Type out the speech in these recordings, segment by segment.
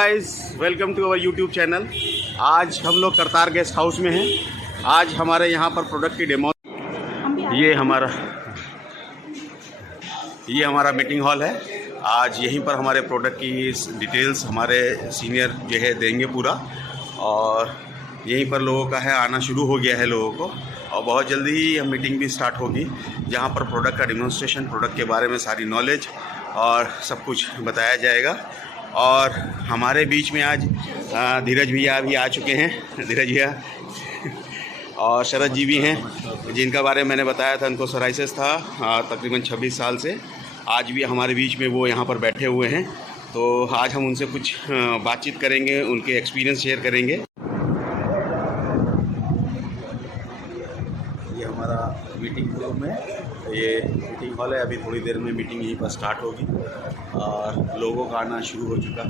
Guys, welcome to our YouTube channel. आज हम लोग करतार गेस्ट हाउस में हैं। आज हमारे यहाँ पर प्रोडक्ट की डेमो, ये हमारा मीटिंग हॉल है। आज यहीं पर हमारे प्रोडक्ट की डिटेल्स हमारे सीनियर जो है देंगे पूरा, और यहीं पर लोगों का है आना शुरू हो गया है लोगों को, और बहुत जल्दी ही यह मीटिंग भी स्टार्ट होगी जहाँ पर प्रोडक्ट का डेमोन्स्ट्रेशन, प्रोडक्ट के बारे में सारी नॉलेज और सब कुछ बताया जाएगा। और हमारे बीच में आज धीरज भैया भी आ चुके हैं, धीरज भैया और शरद जी भी हैं, जिनका बारे में मैंने बताया था। उनको सोराइसिस था तकरीबन 26 साल से। आज भी हमारे बीच में वो यहाँ पर बैठे हुए हैं, तो आज हम उनसे कुछ बातचीत करेंगे, उनके एक्सपीरियंस शेयर करेंगे। ये हमारा मीटिंग रूम है, ये मीटिंग हॉल है। अभी थोड़ी देर में मीटिंग यहीं पर स्टार्ट होगी और लोगों का आना शुरू हो चुका।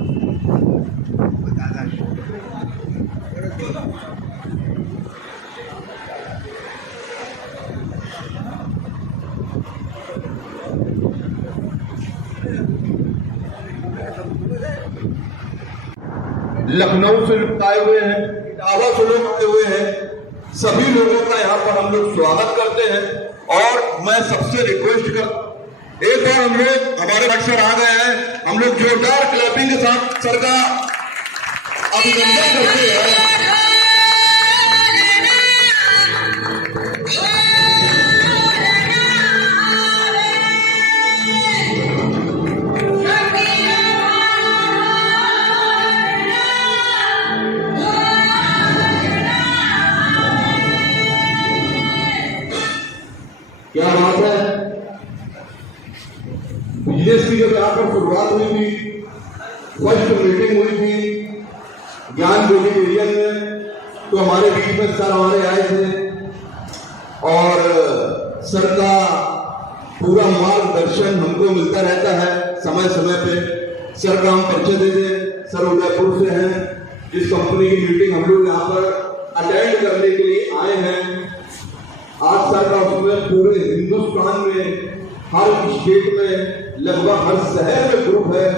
लखनऊ से लोग आए हुए हैं, इटावा से लोग आए हुए हैं, सभी लोगों का यहाँ पर हम लोग स्वागत करते हैं। और मैं सबसे रिक्वेस्ट कर, एक बार हम लोग, हमारे अक्सर आ गए हैं, हम लोग जोरदार क्लैपिंग के साथ सर का अभिनंदन करते हैं। क्या बात है, बिजनेस की जब यहाँ पर शुरुआत हुई थी, फर्स्ट मीटिंग हुई थी ज्ञान ज्योति एरिया में, तो हमारे बीच में सर हमारे आए थे और सर का पूरा मार्गदर्शन हमको मिलता रहता है समय समय पे। सर का हम परिचय दे दें, सर उदयपुर से हैं, जिस कंपनी की मीटिंग हम लोग यहाँ पर अटेंड करने के लिए आए हैं। आज सर का उसमें पूरे हिंदुस्तान में हर स्टेट में लगभग हर शहर में ग्रुप है।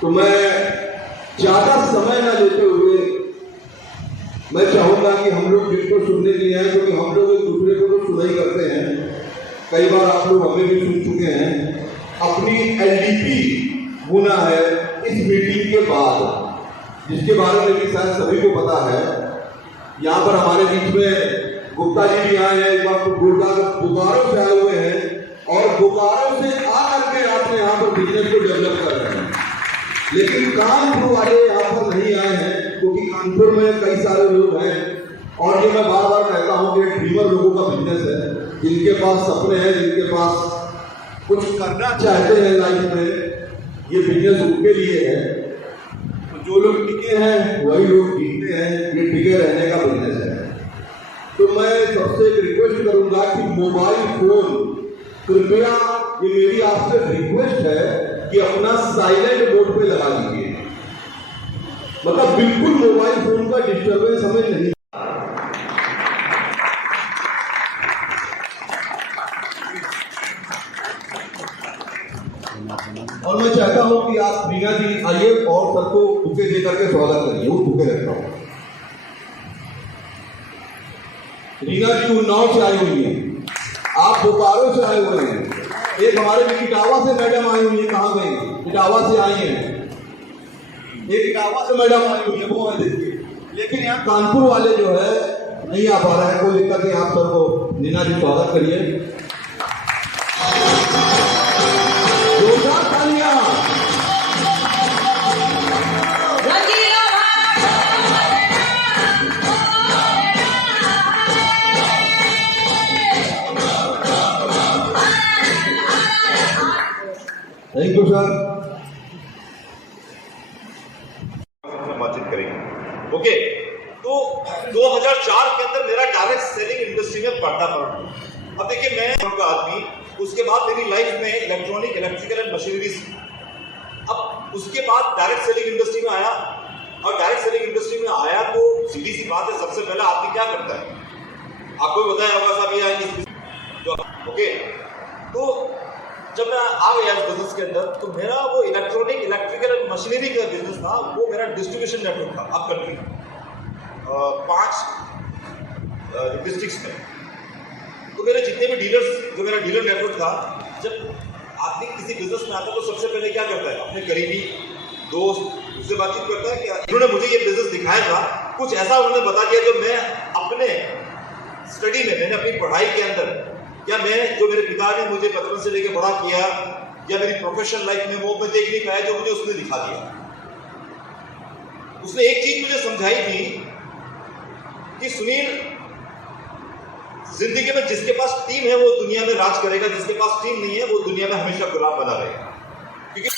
तो मैं ज्यादा समय न लेते हुए मैं चाहूंगा कि हम लोग जिनको सुनने के लिए आए, क्योंकि हम लोग एक दूसरे को तो सुना ही करते हैं, कई बार आप लोग हमें भी सुन चुके हैं। अपनी एलडीपी होना है इस मीटिंग के बाद, जिसके बारे में भी शायद सभी को पता है। यहाँ पर हमारे बीच में गुप्ता जी भी आए हैं, एक बार बोकारो से आए हुए हैं, और बोकारो से आकर के आपने यहाँ पर बिजनेस को डेवलप कर रहे हैं। लेकिन कानपुर वाले यहाँ पर नहीं आए हैं, क्योंकि कानपुर में कई सारे लोग हैं, और ये मैं बार बार कहता हूँ कि ड्रीमर लोगों का बिजनेस है, जिनके पास सपने हैं, जिनके पास कुछ करना चाहते हैं लाइफ में, ये बिजनेस उनके लिए है। जो लोग टिके हैं वही लोग जीतते हैं, ये टिके रहने का बिजनेस है। तो मैं सबसे एक रिक्वेस्ट करूंगा कि मोबाइल फोन कृपया, ये मेरी आपसे रिक्वेस्ट है कि अपना साइलेंट मोड पे लगा लीजिए, मतलब बिल्कुल मोबाइल फोन का डिस्टर्बेंस हमें नहीं। और मैं चाहता हूं कि आप मीना जी आइए और सर को बुके दे करके स्वागत करिए। वो बुके रखता हूं। रीना जी उन्नाव से आई हुई है, आप बोकारो से आए हुए हैं, एक हमारे इटावा से मैडम आई हुई है। कहाँ गई? इटावा से आई है, एक इटावा से मैडम आई हुई है, वो मैं देखिए। लेकिन यहाँ कानपुर वाले जो है नहीं आ पा रहे हैं, कोई दिक्कत नहीं। आप सर को रीना जी स्वागत करिए। Thank you sir. बातचीत करेंगे। ओके, तो 2004 के अंदर मेरा डायरेक्ट सेलिंग इंडस्ट्री में पड़ता। अब देखिए, मैं का आदमी, उसके बाद मेरी लाइफ में इलेक्ट्रॉनिक, इलेक्ट्रिकल एंड मशीनरीज। अब उसके बाद डायरेक्ट सेलिंग इंडस्ट्री में आया, और डायरेक्ट सेलिंग इंडस्ट्री में आया तो सीधी सी बात है, सबसे पहले आदमी क्या करता है आपको भी बताया होगा साहब। ये ओके, तो जब मैं आ गया इस बिजनेस के अंदर तो मेरा वो इलेक्ट्रिकल एंड मशीनरी का बिजनेस था, वो मेरा डिस्ट्रीब्यूशन नेटवर्क था अब कंट्री 5 डिस्ट्रिक्ट्स में। तो मेरे जितने भी डीलर्स, जो मेरा डीलर नेटवर्क था, जब आदमी किसी बिजनेस में आता है तो सबसे पहले क्या करता है, अपने करीबी दोस्त उससे बातचीत करता है। क्या उन्होंने मुझे ये बिजनेस दिखाया था, कुछ ऐसा उन्होंने बता दिया जो मैं अपने स्टडी में, मैंने अपनी पढ़ाई के अंदर, या मैं जो मेरे पिता ने मुझे बचपन से लेकर बड़ा किया, या मेरी प्रोफेशनल लाइफ में वो मैं देख नहीं पाया, जो मुझे उसने दिखा दिया। उसने एक चीज मुझे समझाई थी कि सुनील, जिंदगी में जिसके पास टीम है वो दुनिया में राज करेगा, जिसके पास टीम नहीं है वो दुनिया में हमेशा गुलाम बना रहेगा। क्योंकि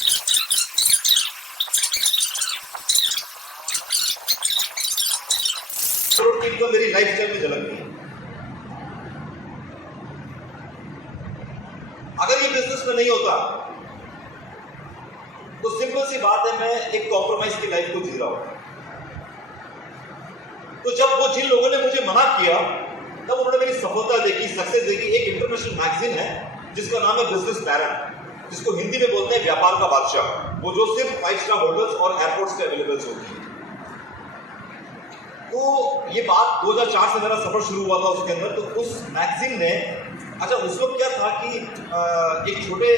टीम तो मेरी लाइफस्टाइल में झलक गई। अगर ये बिजनेस में नहीं होता तो सिंपल सी बात है, मैं एक कॉम्प्रोमाइज की लाइफ को जी रहा हूं। तो जब वो जिन लोगों ने मुझे मना किया, तब उन्होंने मेरी सफलता देखी, सक्सेस देखी। एक इंटरनेशनल मैगजीन है जिसका नाम है बिजनेस बैरन, जिसको हिंदी में बोलते हैं व्यापार का बादशाह, वो जो सिर्फ 5 स्टार होटल्स और एयरपोर्ट्स पे अवेलेबल होती है। तो ये बात 2004 से मेरा सफर शुरू हुआ था उसके अंदर। तो उस मैगजीन ने, अच्छा उस वक्त क्या था कि एक छोटे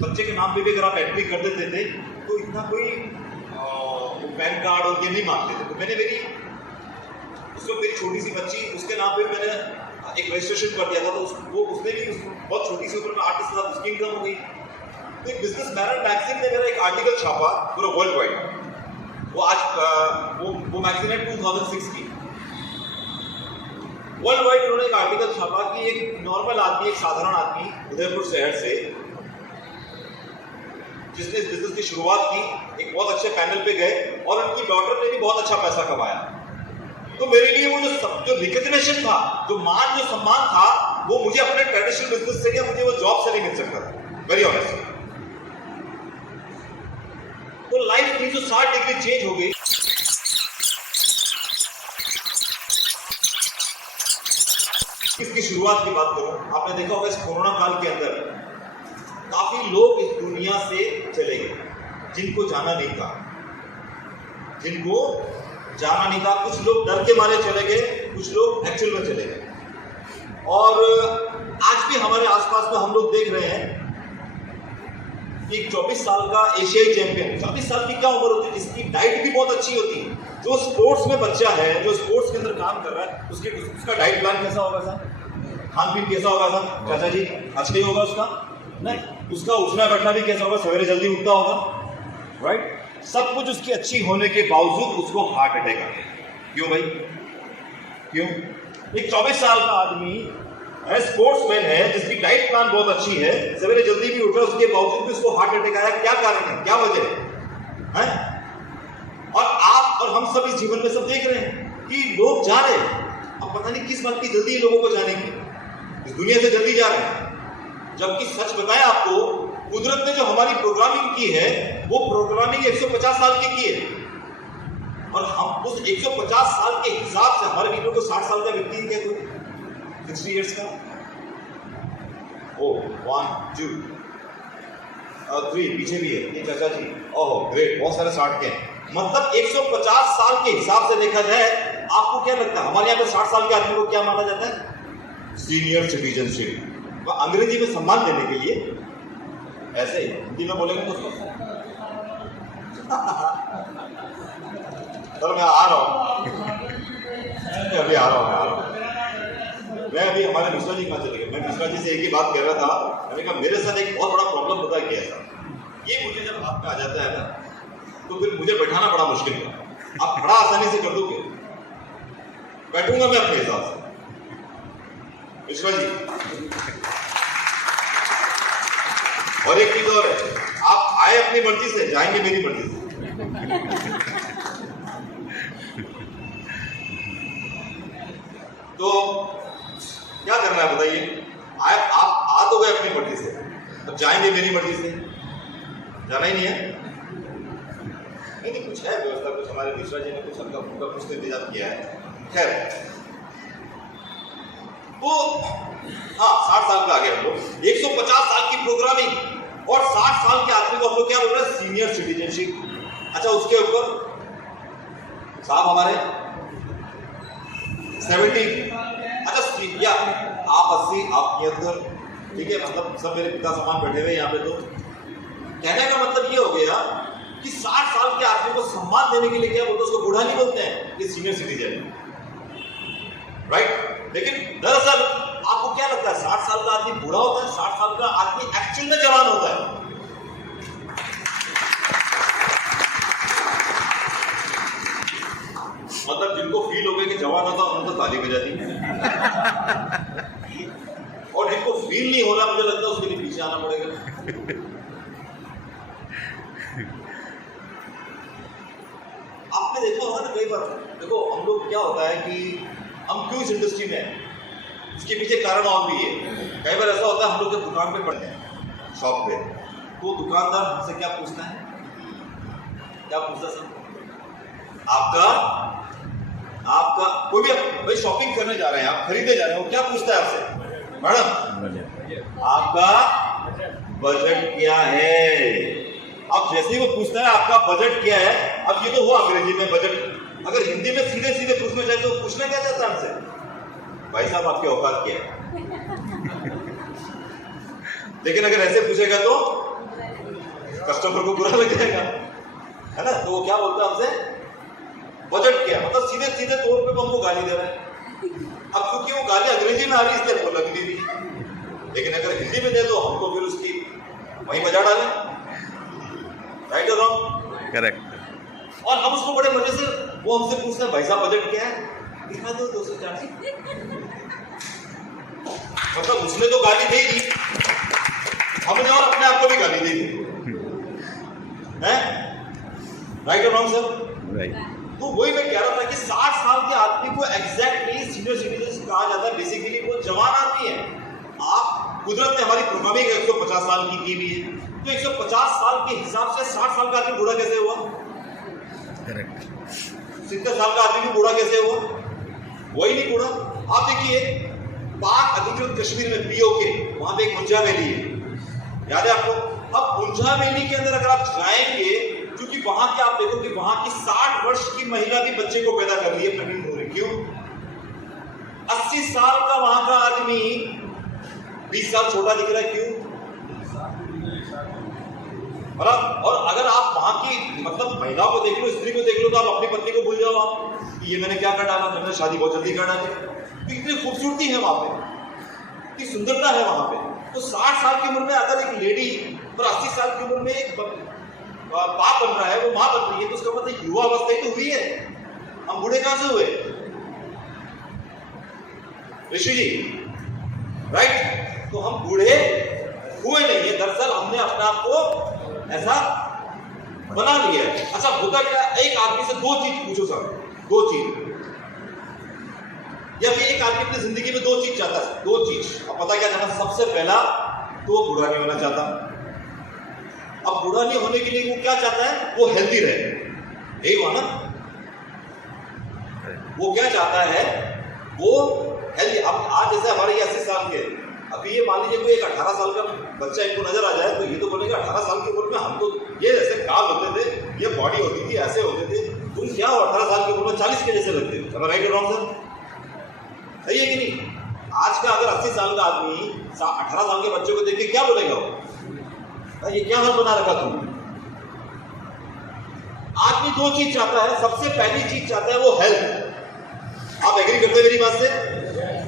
बच्चे के नाम पे भी अगर आप एंट्री कर देते थे तो इतना कोई पैन कार्ड और ये नहीं मांगते थे। तो मैंने उसको मेरी छोटी सी बच्ची, उसके नाम पे भी मैंने एक रजिस्ट्रेशन कर दिया था। तो उसने भी बहुत छोटी सी उम्र में आर्टिस्ट के साथ उसकी इनकम हो गई। तो एक बिजनेस बैरन मैगजीन ने मेरा एक आर्टिकल छापा पूरा वर्ल्ड वाइड। वो आज वो मैगजीन है 2006 की। वर्ल्ड वाइड उन्होंने एक आर्टिकल छापा कि एक नॉर्मल आदमी, एक साधारण आदमी उदयपुर शहर से, जिसने इस बिजनेस की शुरुआत की, एक बहुत अच्छे पैनल पे गए और उनकी डॉटर ने भी बहुत अच्छा पैसा कमाया। तो मेरे लिए वो जो रिकग्निशन था, जो मान, जो सम्मान था, वो मुझे अपने ट्रेडिशनल बिजनेस से या मुझे वो जॉब से नहीं मिल सकता था, वेरी ऑनेस्ट। तो लाइफ 360 डिग्री चेंज हो गई। इसकी शुरुआत की बात करूं, आपने देखा होगा इस कोरोना काल के अंदर काफी लोग इस दुनिया से चले गए, जिनको जाना नहीं था, जिनको जाना नहीं था। कुछ लोग डर के मारे चले गए, कुछ लोग एक्चुअल में चले गए। और आज भी हमारे आसपास में हम लोग देख रहे हैं कि 24 साल का एशियाई चैंपियन, 24 साल की क्या उम्र होती है, जिसकी डाइट भी बहुत अच्छी होती है, जो स्पोर्ट्स में बच्चा है, जो स्पोर्ट्स के अंदर काम कर रहा है, उसका डाइट प्लान कैसा होगा साहब, खान पीन कैसा होगा साहब, चाचा जी अच्छा ही होगा उसका, नहीं उसका उठना बैठना भी कैसा होगा, सवेरे जल्दी उठता होगा, राइट। सब कुछ उसकी अच्छी होने के बावजूद उसको हार्ट अटैक आ गया। क्यों भाई, क्यों? एक 24 साल का आदमी है, स्पोर्ट्समैन है, जिसकी डाइट प्लान बहुत अच्छी है, सवेरे जल्दी भी उठ रहा है, उसके बावजूद भी उसको हार्ट अटैक आया। क्या कारण है, क्या वजह है? और आप और हम सब इस जीवन में सब देख रहे हैं कि लोग जा रहे हैं, अब पता नहीं किस बात की जल्दी है लोगों को जाने की, इस दुनिया से जल्दी जा रहे हैं। जबकि सच बताया आपको, कुदरत ने जो हमारी प्रोग्रामिंग की है, वो प्रोग्रामिंग 150 साल की है। और हम उस 150 साल के हिसाब से हमारे बीच में को 60 साल का व्यक्ति क्या, कोई 60 इयर्स का, ओ 1 2 3 पीछे भी है ये चाचा जी, ओह ग्रेट, बहुत सारे 60 के हैं। मतलब 150 साल के हिसाब से देखा जाए, आपको क्या लगता है हमारे यहाँ पे 60 साल के आदमी को क्या माना जाता है? Senior citizenship. अंग्रेजी में सम्मान देने के लिए ऐसे ही हिंदी में बोलेंगे तो उसको सर मैं आ रहा हूँ, अभी आ रहा हूँ, मैं अभी हमारे मिश्रा जी कहाँ चले गए। मैं मिश्रा जी से एक ही बात कह रहा था, मैंने कहा मेरे साथ एक बहुत बड़ा प्रॉब्लम पता क्या है, ये मुझे जब हाथ में आ जाता है ना तो फिर मुझे बैठाना बड़ा मुश्किल है। आप खड़ा आसानी से कर दोगे, बैठूंगा मैं अपने हिसाब से। मिश्रा जी, और एक चीज और है, आप आए अपनी मर्जी से, जाएंगे मेरी मर्जी से। तो क्या करना है बताइए? आप आ तो गए अपनी मर्जी से, अब जाएंगे मेरी मर्जी से? जाना ही नहीं है। नहीं कुछ है व्यवस्था, कुछ हमारे मिश्रा जी ने कुछ हल्का फुल्का कुछ इंतजाम किया है। खैर, तो हाँ 60 साल का आ गया हम लोग, 150 साल की प्रोग्रामिंग और 60 साल के आदमी को हम लोग क्या बोल रहे हैं, सीनियर सिटीजनशिप। अच्छा, उसके ऊपर साहब हमारे 70, अच्छा या आप 80, आप 73, ठीक है, मतलब सब मेरे पिता समान बैठे हुए यहाँ पे। तो कहने का मतलब ये हो गया कि 60 साल के आदमी को सम्मान देने के लिए क्या बोलते हैं, उसको बूढ़ा नहीं बोलते हैं, ये सीनियर सिटीजन, राइट। लेकिन दरअसल आपको क्या लगता है, 60 साल का आदमी बूढ़ा होता है? 60 साल का आदमी एक्चुअल में जवान होता है। मतलब जिनको फील हो गया कि जवान होता है उनको ताली बजाती है, और जिनको फील नहीं हो रहा, मुझे लगता है उसके लिए पीछे आना पड़ेगा। आपने देखा होगा ना कई बार, देखो हम लोग क्या होता है कि हम क्यों इस इंडस्ट्री में हैं, उसके पीछे कारण और भी है। कई बार ऐसा होता है, हम लोग जब दुकान पे पड़ते हैं, शॉप पे, तो दुकानदार हमसे क्या पूछता है, क्या पूछता है सर, आपका कोई भी भाई शॉपिंग करने जा रहे हैं, आप खरीदने जा रहे हैं, वो क्या पूछता है आपसे, मैडम आपका बजट क्या है। अब जैसे ही वो पूछता है आपका बजट क्या है, अब ये तो हुआ अंग्रेजी में बजट, अगर हिंदी में सीधे सीधे पूछना चाहे तो पूछना क्या चाहता है हमसे, भाई साहब आपके औकात क्या है। लेकिन अगर ऐसे पूछेगा तो कस्टमर को बुरा लग जाएगा, है ना। तो वो क्या बोलता है हमसे, बजट क्या, मतलब सीधे सीधे तौर पे हमको गाली दे रहा है। अब क्योंकि वो गाली अंग्रेजी में आ रही है इसलिए हमको लग नहीं थी, लेकिन अगर हिंदी में दे दो हमको फिर उसकी वहीं बजा डाले, राइट और रॉन्ग, करेक्ट। और हम उसको बड़े मजे से, वो हमसे पूछते हैं भाई साहब बजट क्या है, दिखा दो 200-400, मतलब उसने तो गाली दे दी, हमने और अपने आप को भी गाली दे दी, है राइट और रॉन्ग सर, राइट। तो वही मैं कह रहा था कि 60 साल के आदमी को एग्जैक्टली सीनियर सिटीजन कहा जाता है। बेसिकली वो जवान आदमी है। आप कुदरत ने हमारी प्रोग्रामिंग 150 साल की हुई है, तो 150 साल के हिसाब से 60 साल का आदमी बूढ़ा कैसे हुआ, करेक्ट। 70 साल का आदमी भी बूढ़ा कैसे हुआ, वही नहीं बूढ़ा। आप देखिए पाक अधिकृत कश्मीर में पीओके, वहां पे एक मुंजा वैली है, याद है आपको। अब मुंजा वैली के अंदर अगर आप जाएंगे, क्योंकि वहां के आप देखो कि वहां की 60 वर्ष की महिला भी बच्चे को पैदा कर रही है, प्रेग्नेंट हो रही, क्यों? 80 साल का वहां का आदमी 20 साल छोटा दिख रहा है, क्यों? और अगर आप वहां की मतलब महिलाओं को देख लो, स्त्री को देख लो, तो आप अपनी पत्नी को भूल जाओ आप कि ये मैंने क्या कर डाला, मैंने शादी बहुत जल्दी कर डाली। इतनी खूबसूरती है वहां पे, इतनी सुंदरता है वहां पे। तो 60 साल की उम्र में अगर एक लेडी और 80 साल की उम्र में एक बाप बन रहा है, वो मां बन रही है, तो उसका मतलब युवा अवस्था ही तो हुई है। हम बूढ़े कहां से हुए ऋषि जी, राइट? तो हम बूढ़े हुए नहीं है, दरअसल हमने अपने आप को ऐसा बना लिया है। अच्छा होता क्या, एक आदमी से 2 चीज पूछो सर, 2 चीज, या फिर एक आदमी अपनी जिंदगी में 2 चीज चाहता है, 2 चीज। अब पता क्या चाहता, सबसे पहला तो वो बूढ़ा नहीं होना चाहता। अब बूढ़ा नहीं होने के लिए वो क्या चाहता है, वो हेल्दी रहे, यही हुआ ना। वो क्या चाहता है, वो हेल्दी। अब आज जैसे हमारे ये 80 साल के, अभी ये मान लीजिए कोई एक 18 साल का बच्चा इनको नजर आ जाए, तो ये तो बोलेगा 18 साल की उम्र में हम तो ये ऐसे काल होते थे, ये बॉडी होती थी, ऐसे होते थे, तुम क्या हो 18 साल की उम्र में 40 के जैसे लगते हो। राइट और रॉन्ग सर, सही है कि नहीं? आज का अगर 80 साल का आदमी 18 साल के बच्चे को देख के क्या बोलेगा वो, ये क्या हाल बना रखा तुम। आदमी 2 चीज चाहता है, सबसे पहली चीज चाहता है वो हेल्थ। आप एग्री करते हैं मेरी बात से?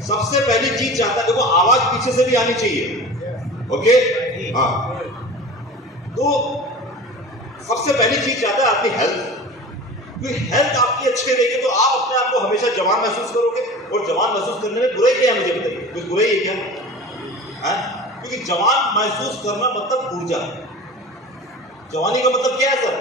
सबसे पहली चीज चाहता है, देखो आवाज पीछे से भी आनी चाहिए, ओके हाँ। तो सबसे पहली चीज चाहता है आदमी हेल्थ। क्योंकि हेल्थ आपकी अच्छी रहेगी तो आप अपने आप को हमेशा जवान महसूस करोगे, और जवान महसूस करने में बुराई क्या है, मुझे बताइए, कुछ बुराई है क्या? है? क्योंकि जवान महसूस करना मतलब ऊर्जा। जवानी का मतलब क्या है सर?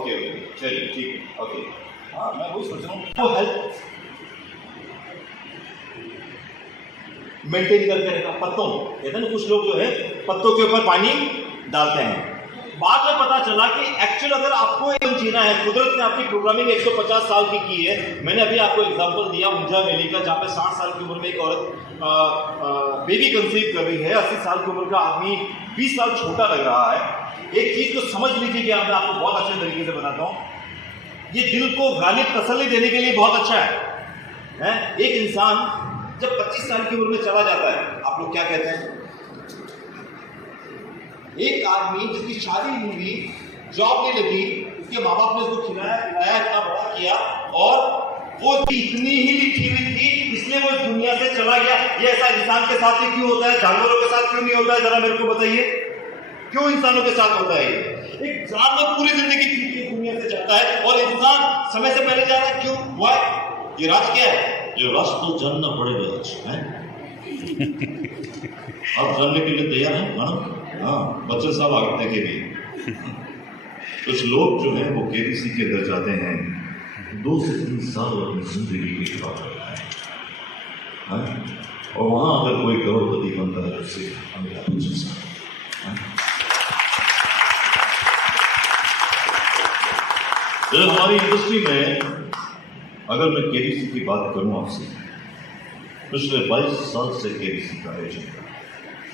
ओके चलिए ठीक है, ओके हाँ मैं वही सोच रहा हूँ, वो हेल्थ मेंटेन करके रखा। पत्तों कहते हैं ना, कुछ लोग जो है पत्तों के ऊपर पानी डालते हैं, बाद में पता चला कि एक्चुअल अगर आपको एक जीना है, कुदरत ने आपकी प्रोग्रामिंग 150 साल की है। मैंने अभी आपको एग्जांपल दिया ऊंझा वैली का, जहाँ पे 60 साल की उम्र में एक औरत बेबी कंसीव कर रही है, 80 साल की उम्र का आदमी 20 साल छोटा लग रहा है। एक चीज तो समझ लीजिए कि मैं आपको बहुत अच्छे तरीके से बताता हूँ, ये दिल को गालिब तसल्ली देने के लिए बहुत अच्छा है? एक इंसान जब 25 साल की उम्र में चला जाता है, आप लोग क्या कहते हैं? एक आदमी जिसकी शादी नहीं हुई, जॉब नहीं लगी, उसके माँ बाप ने उसको खिलाया पिलाया, इतना बड़ा किया, और वो इतनी ही लिखी हुई थी, इसलिए वो दुनिया से चला गया। ये ऐसा इंसान के साथ ही क्यों होता है, जानवरों के साथ क्यों नहीं होता है? जरा मेरे को बताइए, क्यों इंसानों के साथ होता है? एक जानवर पूरी जिंदगी दुनिया से जाता है और इंसान समय से पहले जा रहा है, क्यों? वाई? ये राज क्या है? ये राज तो जानना पड़ेगा आप जानने के लिए तैयार हैं? हाँ, बच्चे साहब आगे देखेंगे। कुछ लोग जो है वो केबीसी के अंदर जाते हैं, 2 से 3 साल अपनी जिंदगी की बात करते हैं, और वहां अगर कोई करोड़पति बनता है तो उससे हमारी इंडस्ट्री में अगर मैं केबीसी की बात करूं आपसे, पिछले 22 साल से केबीसी का आयोजन,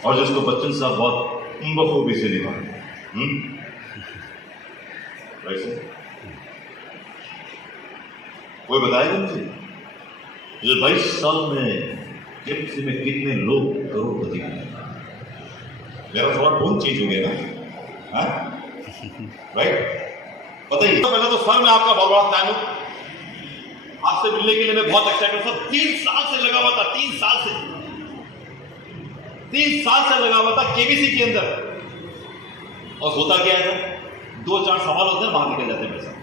और जिसको बच्चन साहब बहुत बखूबी से निभाते। वैसे कोई बताएगा मुझे, ये 22 साल में केबीसी में कितने लोग करोड़पति बने? मेरा थोड़ा टोन चेंज हो गया ना, राइट? बताइए। तो पहले तो सर मैं आपका बहुत बड़ा फैन हूं, आपसे मिलने के लिए मैं बहुत एक्साइटेड हूं। 3 साल से लगा हुआ था, 3 साल से लगा हुआ था केबीसी के अंदर। और होता क्या है सर, 2-4 सवाल होते हैं, बाहर निकल जाते हैं मेरे साथ।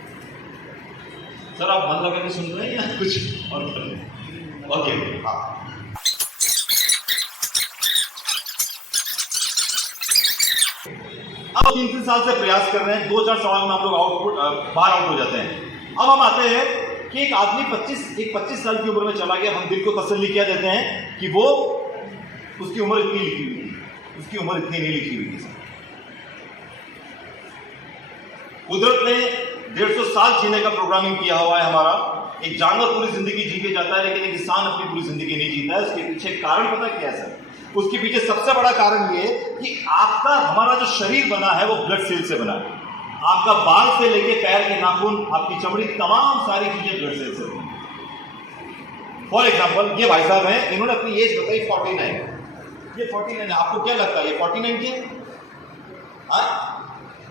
सर आप मन लगा के सुन रहे हैं या कुछ और कर रहे हैं? ओके, हाँ। अब 3 साल से प्रयास कर रहे हैं, 2-4 सवाल में हम लोग बाहर आउट हो जाते हैं। अब हम आते हैं कि एक आदमी 25 साल की उम्र में चला गया, हम दिल को तसल्ली क्या देते हैं कि वो उसकी उम्र इतनी लिखी हुई थी, उसकी उम्र इतनी नहीं लिखी हुई थी। कुदरत ने 150 साल जीने का प्रोग्रामिंग किया हुआ है हमारा। एक जानवर पूरी जिंदगी जी के जाता है, लेकिन एक इंसान अपनी पूरी जिंदगी नहीं जीता है। उसके पीछे कारण पता क्या है सर? उसके पीछे सबसे बड़ा कारण ये कि आपका हमारा जो शरीर बना है वो ब्लड सेल से बना है। आपका बाल से लेके पैर के नाखून, आपकी चमड़ी, तमाम सारी चीजें ब्लड सेल से बनी। फॉर एग्जाम्पल ये भाई साहब हैं, इन्होंने अपनी एज बताई 49। ये 49 है। आपको क्या लगता है ये 49 की है?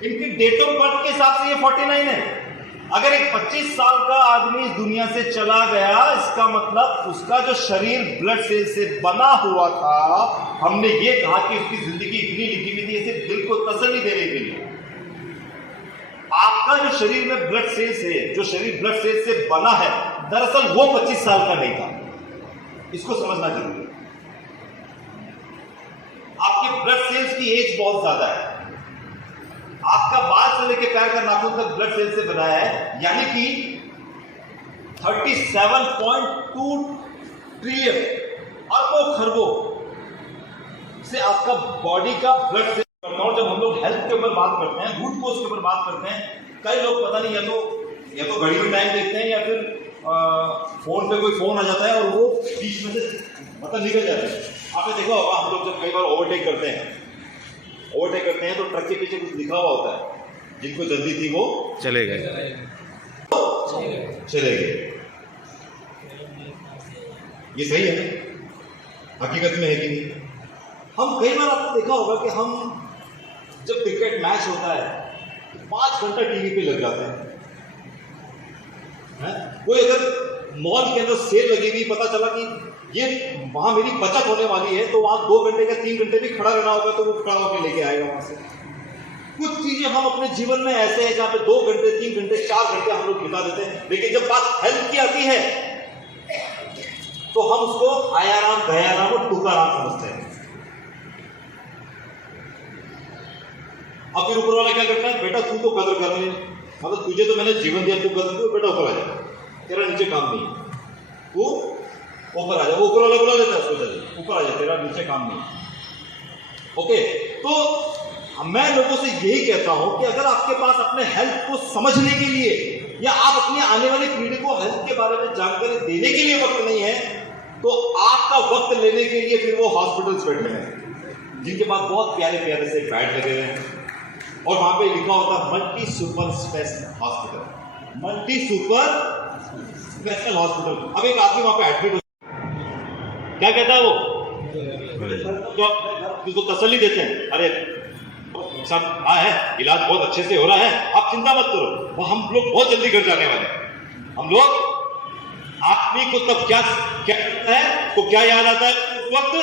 इनकी डेट ऑफ बर्थ के हिसाब से ये 49 है। अगर एक 25 साल का आदमी इस दुनिया से चला गया, इसका मतलब उसका जो शरीर ब्लड सेल से बना हुआ था, हमने ये कहा कि उसकी जिंदगी इतनी लिखी हुई थी, इसे दिल को तसल्ली देने के लिए। आपका जो शरीर में ब्लड सेल्स है, जो शरीर ब्लड सेल्स से बना है, दरअसल वो 25 साल का नहीं था। इसको समझना जरूरी है। आपके ब्लड सेल्स की एज बहुत ज्यादा है। आपका बाल से लेकर पैर का नाखून तक ब्लड सेल से बना है, यानी कि 37.2 ट्रिलियन अरबों खरबों से आपका बॉडी का ब्लड सेल। जब हम लोग हेल्थ के ऊपर बात करते हैं, रूट कोज के ऊपर बात करते हैं, कई लोग पता नहीं या तो घड़ी में टाइम देखते हैं, या फिर फोन पे कोई फोन आ जाता है और वो बीच में से मतलब निकल जाता है। आपने देखा होगा, हम लोग जब कई बार ओवरटेक करते हैं तो ट्रक के पीछे कुछ लिखा हुआ होता है, जिनको जल्दी थी वो चले गए। ये सही है ना? हकीकत में है कि नहीं? हम कई बार आपने देखा होगा कि हम जब क्रिकेट मैच होता है 5 घंटा टीवी पे लग जाते हैं। कोई अगर मॉल के अंदर सेल लगी हुई, पता चला कि ये वहां मेरी बचत होने वाली है, तो वहां 2 घंटे का 3 घंटे भी खड़ा रहना होगा, तो वो खड़ा होकर लेके आएगा वहां से। कुछ चीजें हम अपने जीवन में ऐसे हैं जहां पे 2 घंटे 3 घंटे 4 घंटे हम लोग बिता देते हैं, लेकिन जब बात हेल्थ की आती है तो हम उसको आयाराम, दयाराम और टूकाराम समझते हैं। अब फिर ऊपर वाला क्या करता है, बेटा तू तो कदर कर रहे, मतलब तुझे तो मैंने जीवन दिया, तू कदर कर, बेटा ऊपर आ जा, तेरा नीचे काम नहीं है, तू ऊपर आ जा। वो ऊपर वाला बुला लेता है उसको, चले ऊपर आ जा, तेरा नीचे काम नहीं। ओके, तो मैं लोगों से यही कहता हूं कि अगर आपके पास अपने हेल्थ को समझने के लिए या आप अपनी आने वाली पीढ़ी को हेल्थ के बारे में जानकारी देने के लिए वक्त नहीं है, तो आपका वक्त लेने के लिए फिर वो हॉस्पिटल्स बैठे हैं जिनके पास बहुत प्यारे प्यारे से बेड लगे हुए हैं और वहां पे लिखा होता है multi super special hospital, multi super special hospital. अब एक आदमी वहां पे एडमिट हो, क्या कहता है वो, तो उसको तसल्ली देते हैं, अरे सब है, इलाज बहुत अच्छे से हो रहा है, आप चिंता मत करो, वो हम लोग बहुत जल्दी घर जाने वाले हैं। हम लोग आदमी को तब क्या करता है, तो क्या याद आता है उस वक्त,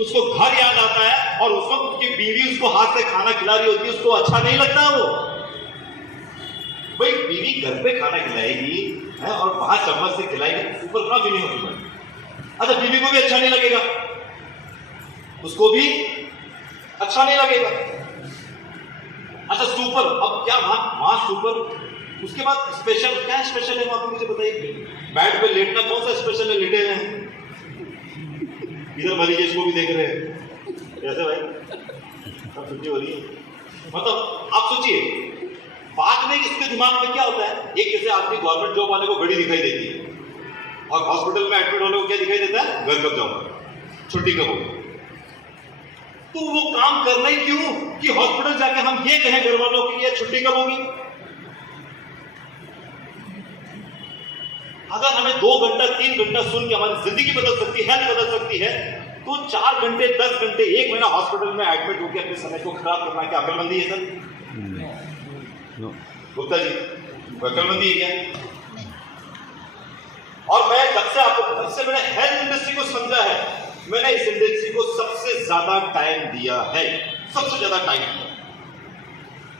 उसको घर याद आता है और उस वक्त उसकी बीवी उसको हाथ से खाना खिला रही होती है, उसको अच्छा नहीं लगता वो। भाई बीवी घर पे खाना खिलाएगी है और वहां चम्मच से खिलाएगी, ऊपर का फीलिंग होगी। अच्छा बीवी को भी अच्छा नहीं लगेगा, उसको भी अच्छा नहीं लगेगा। अच्छा सुपर, अब क्या वहां सुपर, उसके बाद स्पेशल, क्या स्पेशल है वहां पे मुझे बताइए। बेड पे लेटना कौन सा स्पेशल है, लेटे हैं इधर मरीज इसको भी देख रहे हैं कैसे भाई, अब छुट्टी हो रही है। मतलब आप सोचिए बाद में इसके दिमाग में क्या होता है, एक जैसे आदमी गवर्नमेंट जॉब वाले को घड़ी दिखाई देती है और हॉस्पिटल में एडमिट होने को क्या दिखाई देता है, घर कब जाऊंगा, छुट्टी कब होगी। तो वो काम करना ही क्यों कि हॉस्पिटल जाके हम ये कहें घर वालों की ये छुट्टी कब होगी। अगर हमें 2 घंटा 3 घंटा सुन के हमारी जिंदगी बदल सकती है, हेल्थ बदल सकती है, तो 4 घंटे 10 घंटे 1 महीना हॉस्पिटल में एडमिट होकर अपने समय को खराब करना क्या अकलमंदी है सर? गुप्ता जी अकलमंदी है क्या? और मैं जब से मैंने हेल्थ इंडस्ट्री को समझा है, मैंने इस इंडस्ट्री को सबसे ज्यादा टाइम दिया है, सबसे ज्यादा टाइम दिया,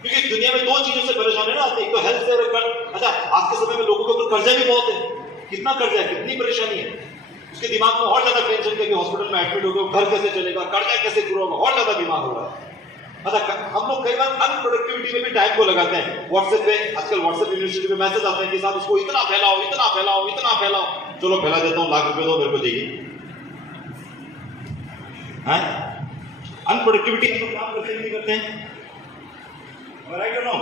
क्योंकि दुनिया में 2 चीजों से परेशान है ना, एक तो हेल्थ से। अच्छा आज के समय में लोगों के ऊपर कर्जा भी बहुत है, कितना कर्जा है, कितनी परेशानी है, उसके दिमाग में और ज्यादा टेंशन है कि हॉस्पिटल में एडमिट हो गए, घर कैसे चलेगा, कर्जा कैसे पूरा होगा, और ज्यादा दिमाग हो रहा है। अच्छा हम लोग कई बार अनप्रोडक्टिविटी में भी टाइम को लगाते हैं। व्हाट्सएप पे आजकल व्हाट्सएप यूनिवर्सिटी पे मैसेज आते हैं कि साहब इसको इतना फैलाओ, इतना फैलाओ, इतना फैलाओ, चलो फैला देता हूँ, लाख रुपए दो मेरे को चाहिए। अनप्रोडक्टिविटी हम लोग काम करते नहीं करते हैं, राइट और नो?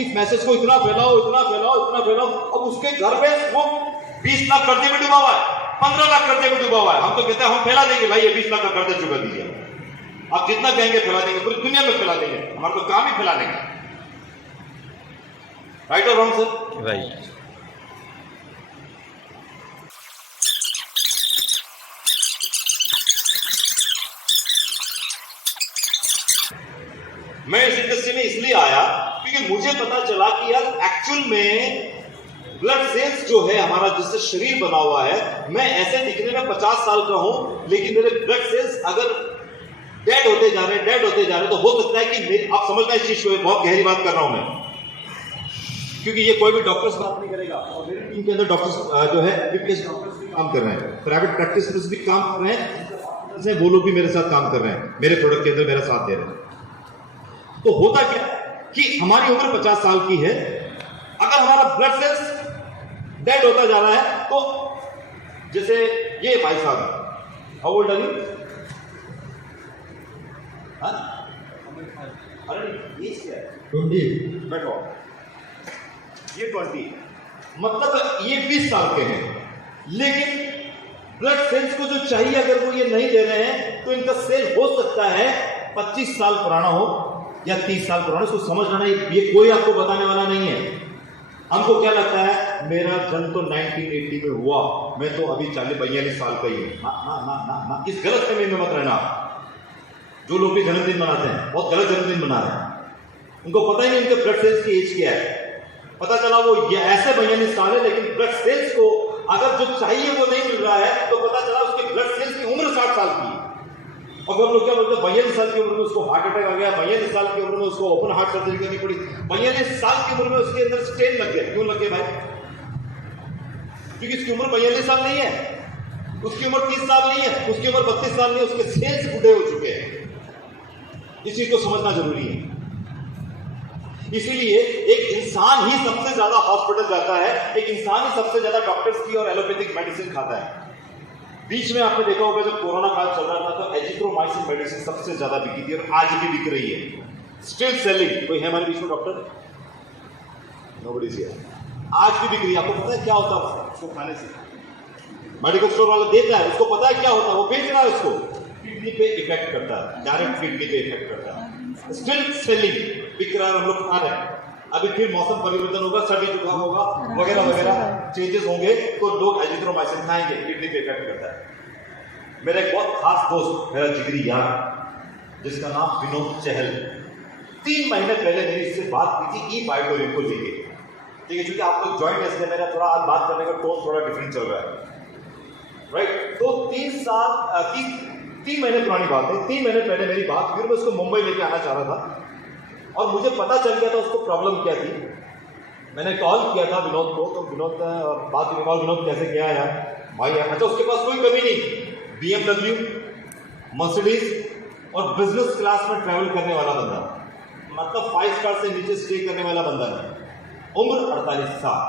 इस मैसेज को इतना फैलाओ, इतना फैलाओ, इतना फैलाओ, अब उसके घर में वो 20 लाख कर्जे में डूबा हुआ है, 15 लाख कर्जे में डूबा हुआ है। हम तो कहते हैं हम फैला देंगे भाई, ये 20 लाख का कर्जा चुका दीजिए, आप जितना कहेंगे फैला देंगे, पूरी दुनिया में फैला देंगे, हमारा तो काम ही फैलाने का। राइट और रॉन्ग सर? राइट। मैं इस इंडस्ट्री में इसलिए आया क्योंकि मुझे पता चला कि यार एक्चुअल में ब्लड सेल्स जो है हमारा, जिससे शरीर बना हुआ है, मैं ऐसे दिखने में 50 साल का हूं, लेकिन मेरे ब्लड सेल्स अगर डेड होते जा रहे हैं, तो हो सकता है कि आप समझना इस चीज को, बहुत गहरी बात कर रहा हूं मैं, क्योंकि ये कोई भी डॉक्टर्स बात नहीं करेगा, और मेरी टीम के अंदर डॉक्टर्स जो है डॉक्टर्स भी काम कर रहे हैं, प्राइवेट प्रैक्टिस भी काम कर रहे हैं, वो लोग भी मेरे साथ काम कर रहे हैं, मेरे प्रोडक्ट के अंदर मेरा साथ दे रहे हैं। तो होता क्या कि हमारी उम्र 50 साल की है, अगर हमारा ब्लड सेल्स डेड होता जा रहा है, तो जैसे ये भाई साहब, हाउ ओल्ड आर यू? अरे ये क्या है? 20। बैठो, ये 20, मतलब ये 20 साल के हैं, लेकिन ब्लड सेल्स को जो चाहिए अगर वो ये नहीं दे रहे हैं, तो इनका सेल हो सकता है 25 साल पुराना हो या 30 साल पुराना। इसको समझ लेना, ये कोई आपको बताने वाला नहीं है। हमको क्या लगता है, मेरा जन्म तो 1980 में हुआ, मैं तो अभी 42 साल का ही हूं। ना, इस गलत फहमी में मत रहना। जो लोग भी जन्मदिन मनाते हैं, बहुत गलत जन्मदिन मना रहे हैं, उनको पता ही नहीं उनके ब्लड सेल्स की एज क्या है। पता चला वो ये ऐसे 42 साल है, लेकिन ब्लड सेल्स को अगर जो चाहिए वो नहीं मिल रहा है, तो पता चला उसके ब्लड सेल्स की उम्र 60 साल की है। और हम लोग क्या बोलते हैं, 42 साल की उम्र में उसको हार्ट अटैक आ गया, 42 साल की उम्र में उसको ओपन हार्ट सर्जरी करनी पड़ी, 42 साल की उम्र में उसके अंदर स्टेन लग गया। क्यों लग गया भाई? क्योंकि उसकी उम्र 42 साल नहीं है, उसकी उम्र 30 साल नहीं है, उसकी उम्र 32 साल नहीं है, उसके सेल्स बूढ़े हो चुके हैं। इस चीज को समझना जरूरी है। इसीलिए एक इंसान ही सबसे ज्यादा हॉस्पिटल जाता है, एक इंसान ही सबसे ज्यादा डॉक्टर्स की और एलोपैथिक मेडिसिन खाता है। बीच में आपने देखा होगा जब कोरोना काल चल रहा था, तो एजिथ्रोमाइसिन मेडिसिन सबसे ज्यादा बिकी थी और आज भी बिक रही है, स्टिल सेलिंग। कोई है हमारे बीच में डॉक्टर? Nobody is here. आज भी बिक रही है। आपको पता है क्या होता है उसको खाने से? मेडिकल स्टोर वाला देता है, उसको पता है क्या होता है, वो बेच रहा है उसको। किडनी पे इफेक्ट करता है, डायरेक्ट किडनी पे इफेक्ट करता है, स्टिल सेलिंग, बिक रहा है, हम लोग खा रहे हैं। अभी फिर मौसम परिवर्तन होगा, सर्दी जुकाम होगा, वगैरह वगैरह चेंजेस होंगे, तो लोग एजिथ्रोमाइसिन खाएंगे, किडनी पे इफेक्ट करता है। मेरा एक बहुत खास दोस्त, मेरा जिगरी यार, जिसका नाम विनोद चहल, 3 महीने पहले मेरी इससे बात की थी ई बायोटोरिन को लेके। ठीक है, क्योंकि आप लोग ज्वाइंट है इसलिए मेरा थोड़ा आज बात करने का टोन थोड़ा डिफरेंट चल रहा है, राइट? तो 3 महीने पुरानी बात है, 3 महीने पहले मेरी बात, फिर मैं उसको मुंबई लेके आना चाह रहा था और मुझे पता चल गया था उसको प्रॉब्लम क्या थी। मैंने कॉल किया था विनोद को, तो विनोद बात कॉल, विनोद कैसे क्या है यार भाई? अच्छा, उसके पास कोई कमी नहीं, BMW, मर्सिडीज और बिजनेस क्लास में ट्रैवल करने वाला बंदा, मतलब 5 स्टार से नीचे स्टे करने वाला बंदा नहीं, उम्र 48 साल,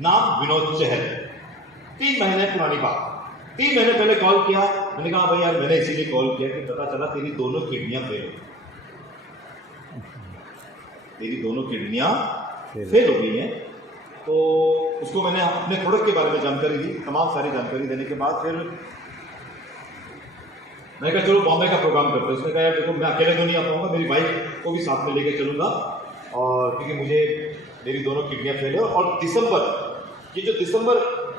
नाम विनोद चहल। 3 महीने पुरानी बात, 3 महीने पहले कॉल किया। मैंने कहा भाई यार, मैंने इसीलिए कॉल किया कि पता चला तेरी दोनों किडनियां फेल हो गई, तेरी दोनों किडनियां फेल हो गई हैं। तो उसको मैंने अपने प्रोडक्ट के बारे में जानकारी दी, तमाम सारी जानकारी देने के बाद फिर मैंने कहा चलो बॉम्बे का प्रोग्राम करते हैं। उसने कहा यार देखो, मैं अकेले तो नहीं आ पाऊंगा, मेरी वाइफ को भी साथ में लेके चलूंगा, और क्योंकि मुझे मेरी दोनों किडनियां फेल है, और दिसंबर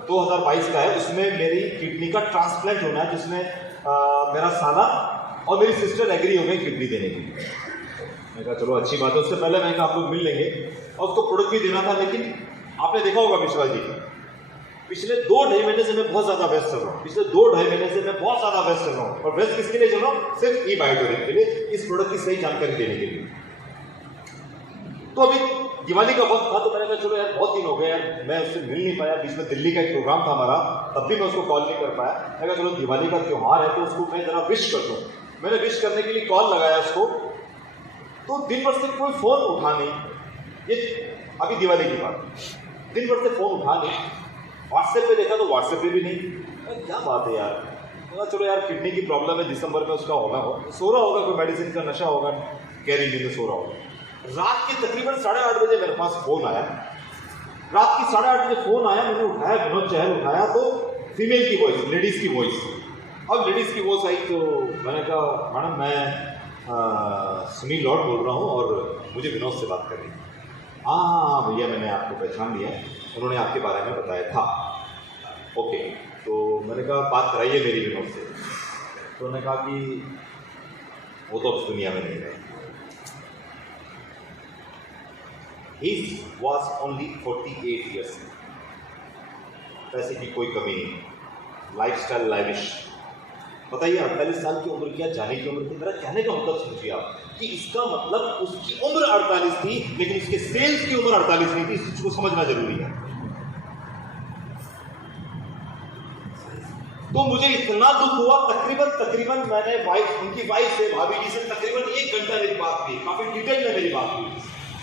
2022 का है, उसमें मेरी किडनी का ट्रांसप्लांट होना है, जिसमें मेरा साला और मेरी सिस्टर एग्री हो गई किडनी देने के लिए। मैंने कहा चलो अच्छी बात है। उससे पहले मैंने कहा आप लोग मिल लेंगे, और उसको प्रोडक्ट भी देना था। लेकिन आपने देखा होगा मिश्रा जी, पिछले 2-2.5 महीने से मैं बहुत ज्यादा व्यस्त चल रहा हूँ, पिछले 2-2.5 महीने से मैं बहुत ज्यादा व्यस्त चल रहा हूँ। और व्यस्त किसके लिए चल रहा हूँ? सिर्फ ई बायोटोरिन के लिए, इस प्रोडक्ट की सही जानकारी देने के लिए। तो अभी दिवाली का वक्त था, तो मैंने कहा चलो यार बहुत दिन हो गए यार, मैं उससे मिल नहीं पाया, बीच में दिल्ली का एक प्रोग्राम था हमारा, तब भी मैं उसको कॉल नहीं कर पाया। मैंने कहा चलो दिवाली का त्योहार है तो उसको मैं जरा विश कर दूँ। मैंने विश करने के लिए कॉल लगाया उसको, तो दिन भर से कोई फोन उठा नहीं। ये अभी दिवाली की बात, दिन भर से फोन उठा नहीं। व्हाट्सएप पे देखा तो व्हाट्सएप पे भी नहीं। क्या बात है यार? चलो यार, किडनी की प्रॉब्लम है, दिसंबर में उसका होना हो, सो रहा होगा, कोई मेडिसिन का नशा होगा, कैरी में सो रहा होगा। रात के तकरीबन 8:30 बजे मेरे पास फोन आया, रात की 8:30 बजे फोन आया, मैंने उठाया, विनोद चहल उठाया, तो फीमेल की वॉइस, लेडीज की वॉइस। अब लेडीज की वॉइस आई तो मैंने कहा मैडम मैं सुनील लॉर्ड बोल रहा हूँ और मुझे विनोद से बात करनी है। हाँ भैया, मैंने आपको पहचान लिया, उन्होंने आपके बारे में बताया था। ओके, तो मैंने कहा बात कराइए मेरी विनोद से। तो उन्होंने कहा कि वो तो अब दुनिया में नहीं रहे। He was only 48 years. पैसे की कोई कमी नहीं, लाइफस्टाइल लाइविश। बताइए 48 साल की उम्र क्या जाने की उम्र थी? मेरा कहने का मतलब समझिए आप कि इसका मतलब उसकी उम्र 48 थी, लेकिन उसके सेल्स की उम्र 48 नहीं थी। इस चीज को समझना जरूरी है। तो मुझे इतना दुख हुआ, तकरीबन मैंने उनकी वाइफ से, भाभी जी से तकरीबन 1 घंटा मेरी बात हुई, काफी डिटेल में मेरी बात हुई।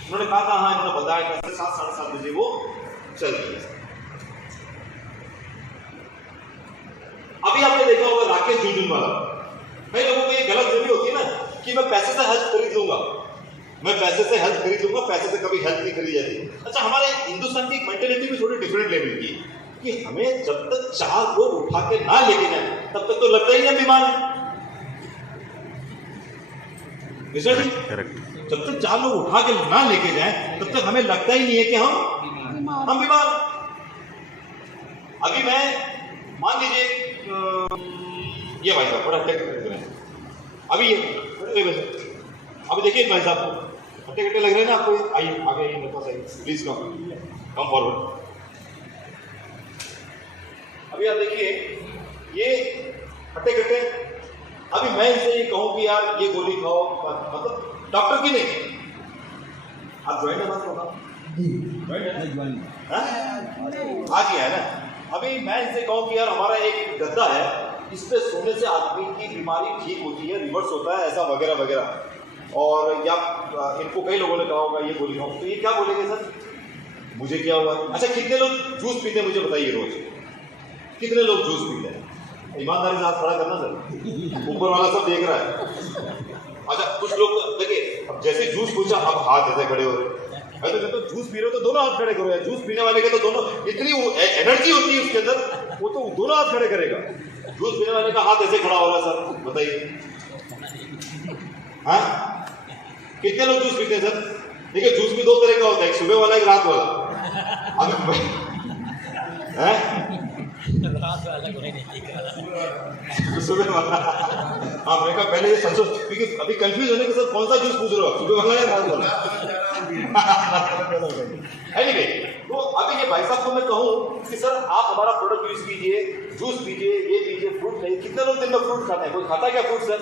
उन्होंने कहा था हाँ, इन्होंने बताया था 7-7:30 बजे वो चल रही है। अभी आपने देखा होगा राकेश झुनझुनवाला, कई लोगों को ये गलतफहमी होती है ना कि मैं पैसे से हेल्थ खरीद लूंगा, मैं पैसे से हेल्थ खरीद लूंगा, पैसे से कभी हेल्थ नहीं खरीदी जाती। अच्छा, हमारे हिंदुस्तान की एक मेंटेलिटी भी थोड़ी डिफरेंट लेवल की है कि हमें जब तक 4 लोग उठा के ना लेके जाए तब तक तो लगता ही नहीं बीमार है। करेक्ट। जब तक 4 लोग उठा के ना लेके जाए तब तक हमें लगता ही नहीं है कि हम बीमार। अभी मैं मान लीजिए ये भाई साहब बड़ा अभी देखिए भाई साहब हट्टे कट्टे लग रहे हैं ना आपको? आइए आगे आइए, मेरे पास आइए प्लीज, कम फॉरवर्ड। अभी आप देखिए ये हट्टे कट्टे। अभी मैं इनसे ये कहूं कि यार ये गोली खाओ, मतलब डॉक्टर की नहीं, आप ज्वाइन है बात होगा आज ही है ना। अभी मैं इनसे कहूं कि यार हमारा एक गद्दा है, इस पे सोने से आदमी की बीमारी ठीक होती है, रिवर्स होता है, ऐसा वगैरह वगैरह। और या इनको कई लोगों ने कहा होगा ये गोली खाओ, तो ये क्या बोलेंगे सर मुझे क्या हुआ? अच्छा, कितने लोग जूस पीते हैं मुझे बताइए रोज? कितने लोग जूस पीते हैं? ईमानदारी से हाथ खड़ा करना सर, ऊपर वाला सब देख रहा है। अच्छा कुछ लोग देखिए, अब जैसे जूस पूछा अब हाथ ऐसे खड़े हो रहे, मैं तो कहता हूँ जूस पी रहे हो तो दोनों हाथ खड़े करो यार। जूस पीने वाले के तो दोनों, इतनी एनर्जी होती है उसके अंदर, वो तो दोनों हाथ खड़े करेगा। जूस पीने वाले का हाथ ऐसे खड़ा हो रहा है सर, बताइए हाँ कितने लोग जूस पीते हैं सर? देखिए जूस भी दो तरह का होता है, एक सुबह वाला एक रात वाला। अभी सुबह वाला, हाँ मैं कहा पहले ये संसोच, क्योंकि अभी कंफ्यूज होने के सर कौन सा जूस पूछ रहे हो, सुबह वाला या रात वाला? एनीवे, तो अभी ये भाई साहब को मैं कहूँ कि सर आप हमारा प्रोडक्ट यूज कीजिए, जूस पीजिए, ये पीजिए, फ्रूट खाइए। कितने लोग दिन में फ्रूट खाते हैं? कोई खाता है क्या फ्रूट सर?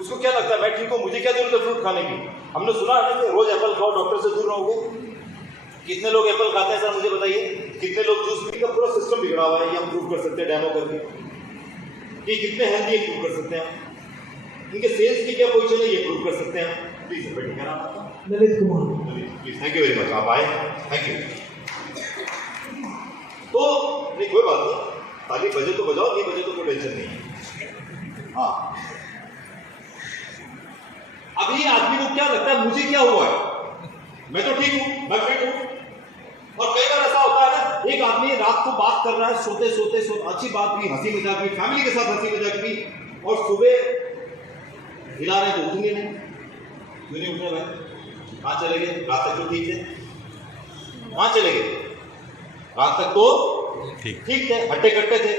उसको क्या लगता है मैं ठीक हूँ, मुझे क्या जरूरत है फ्रूट खाने की? हमने सुना है ना कि रोज एप्पल खाओ, डॉक्टर से दूर रहोगे। कितने लोग एप्पल खाते हैं सर मुझे बताइए? कितने लोग जूस पी का पूरा सिस्टम बिगड़ा हुआ है, ये हम प्रूव कर सकते हैं डेमो करके कि कितने हेल्दी है, प्रूव कर सकते हैं। इनके सेल्स की क्या पोजीशन है ये प्रूव कर सकते हैं। प्लीज सर बैठिए, क्या नाम है? Lalit Kumar. Please, thank you very much, आप आए, थैंक यू। तो नहीं कोई बात नहीं, ताली बजे तो बजाओ, नहीं बजे तो कोई टेंशन नहीं है। हाँ अभी आदमी को क्या लगता है मुझे क्या हुआ है? मैं तो ठीक हूं, मैं फिट हूं। और कई बार ऐसा होता है ना, एक आदमी रात को बात कर रहा है, सोते सोते अच्छी बात भी, हंसी मजाक भी, फैमिली के साथ हंसी मजाक भी, और सुबह हिला रहे तो उठेंगे नहीं। क्यों नहीं उठे भाई? कहाँ चले गए? रात तक तो ठीक थे, कहाँ चले गए? रात तक तो ठीक थे, हट्टे कट्टे थे।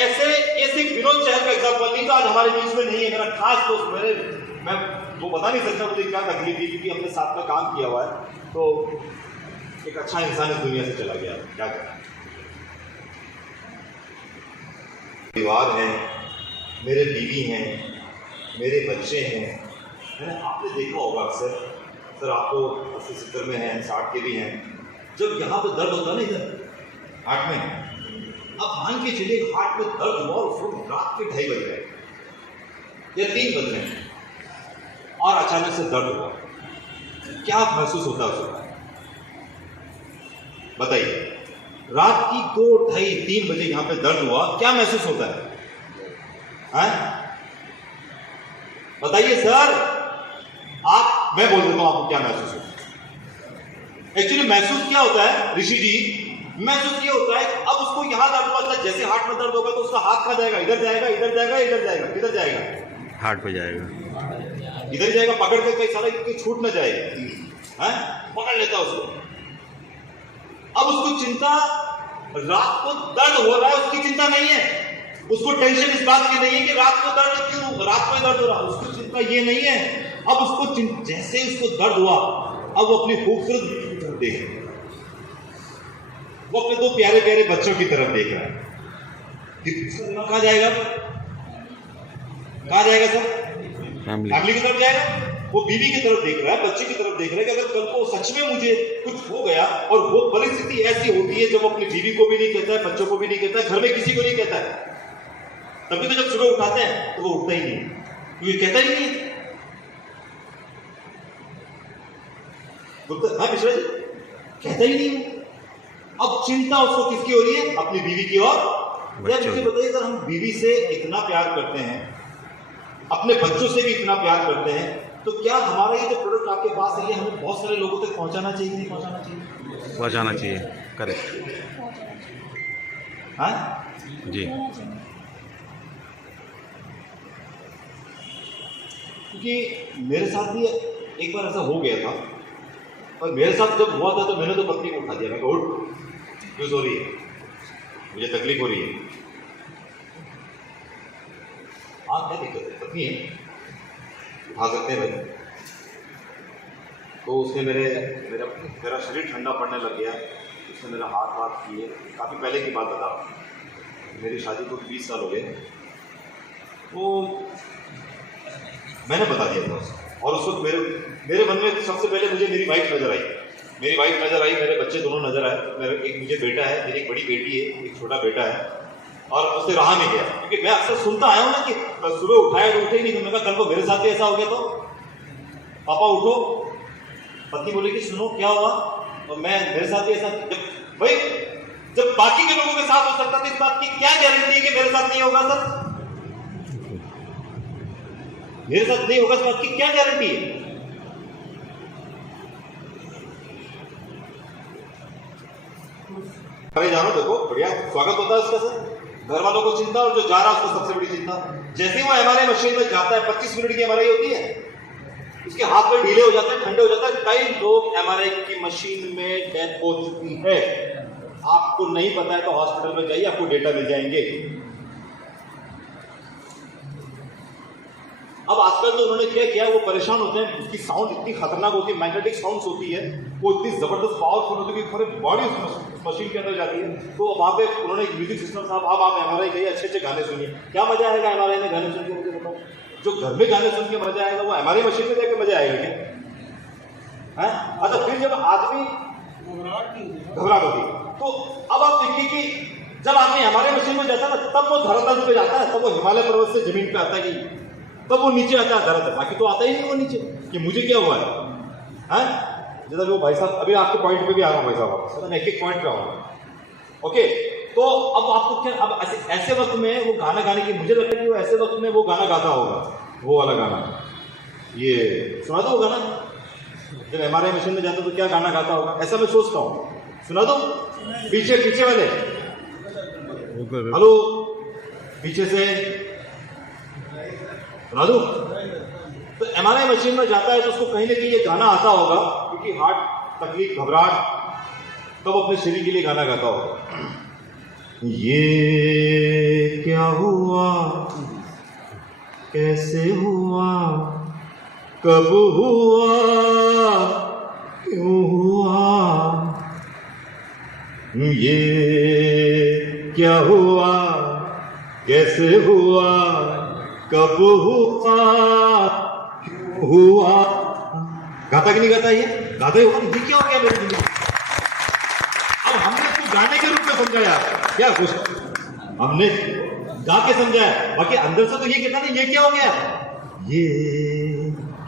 ऐसे ये सिर्फ विनोद चहल का एग्जाम्पल नहीं, तो आज हमारे बीच में नहीं है। मेरा खास दोस्त, मैं वो बता नहीं सकता मुझे क्या तकलीफ थी, क्योंकि हमने साथ में काम किया हुआ है, तो एक अच्छा इंसान इस दुनिया से चला गया, क्या करें। परिवार है, मेरे बीवी हैं, मेरे बच्चे हैं, मैंने आपने देखा होगा अक्सर सर, आप तो 80-70 में हैं, 60 के भी हैं, जब यहाँ पे दर्द होता है ना इधर हार्ट में, अब मान के चलिए हार्ट में दर्द हुआ और उसको रात के 2:30 बज रहे या 3 बज रहे हैं और अचानक से दर्द हुआ, क्या महसूस होता है उस वक्त बताइए? रात की 2, 2:30, 3 बजे यहां पे दर्द हुआ, क्या महसूस होता है? बताइए सर, आप, मैं बोल देता हूं आपको क्या महसूस होता है। एक्चुअली महसूस क्या होता है ऋषि जी? महसूस ये होता है अब उसको यहां दर्द हुआ, जैसे हार्ट में दर्द होगा तो उसका हाथ कहां जाएगा? इधर जाएगा, इधर जाएगा, इधर जाएगा, किधर जाएगा? हार्ट पे जाएगा, इधर जाएगा, पकड़ के कई सारा कि छूट ना जाएगा, पकड़ लेता उसको। अब उसको चिंता, रात को दर्द हो रहा है उसकी चिंता नहीं है, उसको टेंशन इस बात की नहीं है कि रात को दर्द क्यों, रात को दर्द हो रहा है, उसको चिंता ये नहीं है। अब उसको जैसे उसको दर्द हुआ, अब वो अपनी खूबसूरत देख रहा है, वो अपने 2 प्यारे प्यारे बच्चों की तरफ देख रहा है। कहाँ जाएगा? कहाँ जाएगा सर? फैमिली की तरफ जाएगा। वो बीवी की तरफ देख रहा है, बच्चे की तरफ देख रहा है कि अगर कल को सच में मुझे कुछ हो गया, और वो परिस्थिति ऐसी होती है जब अपनी बीवी को भी नहीं कहता है, बच्चों को भी नहीं कहता है, घर में किसी को नहीं कहता है, तभी तो जब सुबह उठाते हैं तो वो उठता ही नहीं, क्योंकि कहता ही नहीं है। हाँ मिश्रा जी, कहता ही नहीं। अब चिंता उसको किसकी हो रही है? अपनी बीवी की। और यार मुझे बताइए सर, हम बीवी से इतना प्यार करते हैं, अपने बच्चों से भी इतना प्यार करते हैं, तो क्या हमारा ये जो प्रोडक्ट आपके पास है ये हमें बहुत सारे लोगों तक पहुंचाना चाहिए, नहीं पहुंचाना चाहिए? पहुंचाना चाहिए, करेक्ट। हाँ जी, क्योंकि मेरे साथ भी एक बार ऐसा हो गया था, और मेरे साथ जब हुआ था तो मैंने तो पत्नी को उठा दिया, मैं कहा उठ, क्यों सो रही है, मुझे तकलीफ हो रही है। हाँ क्या दिक्कत है, पत्नी है, उठा सकते हैं भाई। तो उसने मेरा शरीर ठंडा पड़ने लग गया, उसने मेरा हाथ किए। काफ़ी पहले की बात बता, मेरी शादी को 20 साल हो गए, तो मैंने बता दिया था उसको। और उस वक्त मेरे मन में सबसे पहले मुझे मेरी वाइफ नज़र आई, मेरे बच्चे दोनों नज़र आए। एक मुझे बेटा है, मेरी एक बड़ी बेटी है, एक छोटा बेटा है, और उससे रहा नहीं गया, क्योंकि मैं अक्सर सुनता आया हूँ ना कि सुबह उठाया तो उठे ही नहीं। तो मैंने कहा कल को मेरे साथ भी ऐसा हो गया तो पापा उठो। पत्नी बोली कि सुनो क्या हुआ, और मैं मेरे साथ भी ऐसा, जब भाई जब बाकी के लोगों के साथ हो सकता, तो इस बात की क्या गारंटी है कि मेरे साथ नहीं होगा सर? मेरे साथ नहीं होगा, इस बात की क्या गारंटी है? अरे जानो, देखो बढ़िया स्वागत होता है उसका सर, घर वालों को चिंता, और जो जा रहा है उसको सबसे बड़ी चिंता। जैसे ही वो एमआरआई मशीन में जाता है, 25 मिनट की एमआरआई होती है, उसके हाथ में ढीले हो जाते हैं, ठंडे हो जाते हैं। कई लोग एमआरआई की मशीन में डेथ हो चुकी है। आपको नहीं पता है तो हॉस्पिटल में जाइए, आपको डेटा मिल जाएंगे। अब आजकल तो उन्होंने क्या किया, वो परेशान होते हैं, उसकी साउंड इतनी खतरनाक होती है, मैग्नेटिक साउंड्स होती है, वो इतनी जबरदस्त पावरफुल होती है कि पूरे बॉडी उस मशीन के अंदर जाती है। तो वहां पे उन्होंने एक म्यूजिक सिस्टम, साहब अब आप एमआरआई गए, अच्छे अच्छे गाने सुनिए। क्या मजा आएगा एमआरआई में गाने सुन के? मुझे बताओ, जो घर में गाने सुन के मजा आएगा, वो एमआरआई मशीन में जाके मजा आएगा क्या? अच्छा, फिर जब आदमी घबराहट होगी, तो अब आप देखिए कि जब आदमी एमआरआई मशीन में जाता है ना, तब वो धरातल पे जाता है, तब वो हिमालय पर्वत से जमीन पे आता है, कि तब वो नीचे आता है धरातल, बाकी तो आता ही नहीं वो नीचे कि मुझे क्या हुआ है। जैसा वो भाई साहब, अभी आपके पॉइंट पे भी आ रहा हूँ भाई साहब, मैं एक एक पॉइंट पे आऊंगा। ओके, तो अब आपको क्या, अब ऐसे वक्त में वो गाना गाने की, मुझे लगता है कि वो ऐसे वक्त में वो गाना गाता होगा, वो वाला गाना, ये सुना दो वो गाना, जब एमआरआई मशीन में जाता तो क्या गाना गाता होगा, ऐसा मैं सोचता हूँ। सुना दो, पीछे पीछे वाले, हेलो पीछे से सुना दो। तो एमआरआई मशीन में जाता है तो उसको कहीं ना कहीं ये गाना आता होगा, क्योंकि हार्ट तकलीफ, घबराहट, तब अपने शरीर के लिए गाना गाता होगा। ये क्या हुआ, कैसे हुआ, कब हुआ, क्यों हुआ, ये क्या हुआ, कैसे हुआ, कब हुआ, क्यों हुआ। गाता कि नहीं गाता? ये गाता ही होगा। ये क्या हो गया मेरी जिंदगी? अब हमने इसको गाने के रूप में समझाया, क्या कुछ हमने गा के समझाया, बाकी अंदर से तो ये कहता नहीं, ये क्या हो गया, ये